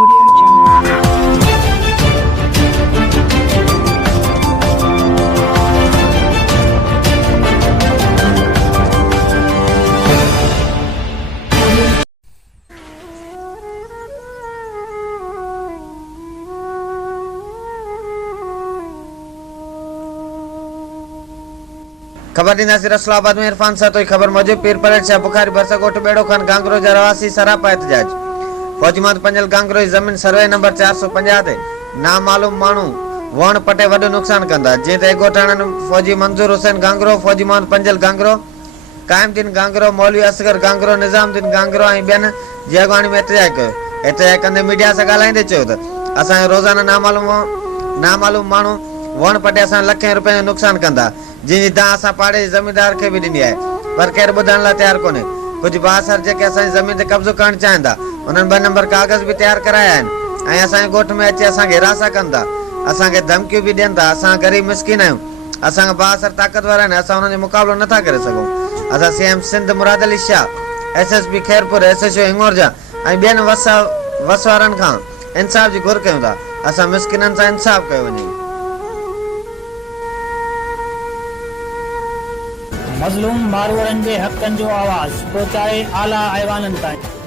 खबर ॾींदासीं रसलाबाद में इरफान सां तो खबर मौजूद पीर परेड शाह बुखारी भरसा ॻोठ बेड़ो खान गांगरो जा रवासी सरापा एहतजाज फौजीमंद पंजल गांगरो जी ज़मीन सर्वे नंबर 450 ते नामालूम माण्हू वण पटे वॾो नुक़सान कंदा जंहिं ते ॻोठाणनि फौजी मंजूर हुसैन गांगरो फौजीमंद पंजल गांगरो काइमदीन गांगरो मौलवी असगर गांगरो निज़ामुद्दीन गांगरो ऐं ॿियनि जी अॻवानी में एहतजाज कयो। एहतजाज कंदे मीडिया सां ॻाल्हाईंदे चयो त असांजो रोज़ाना नामालूम माण्हू वण पटे असां लखें रुपए जो नुक़सान कंदा जिन जी दां असां पाड़े ज़मीनदार खे बि ॾिनी आहे पर केरु ॿुधण लाइ तयारु कोन्हे। कुझु बासर जेके असांजी ज़मीन ते कब्ज़ो करणु चाहिनि उन्हनि 2 नंबर कागज़ बि तयारु कराया आहिनि ऐं असांजे ॻोठ में अची असांखे हिरासा कनि था, असांखे धमकियूं बि ॾियनि था। असां ग़रीब मिसकिन आहियूं, असांखा बासर ताक़तवर आहिनि, असां उन्हनि जो मुक़ाबिलो नथा करे सघूं। असां सीएम सिंध मुराद अली शाह, SSP खैरपुर, SHO हिंगोरजा ऐं ॿियनि वसवारनि खां इंसाफ़ जी घुर कयूं था। असां मिसकिननि सां इंसाफ़ कयो वञे। मज़लूम मारवाड़नि जे हक़नि जो आवाज़ पहुचाए आला ऐवाननि ताईं।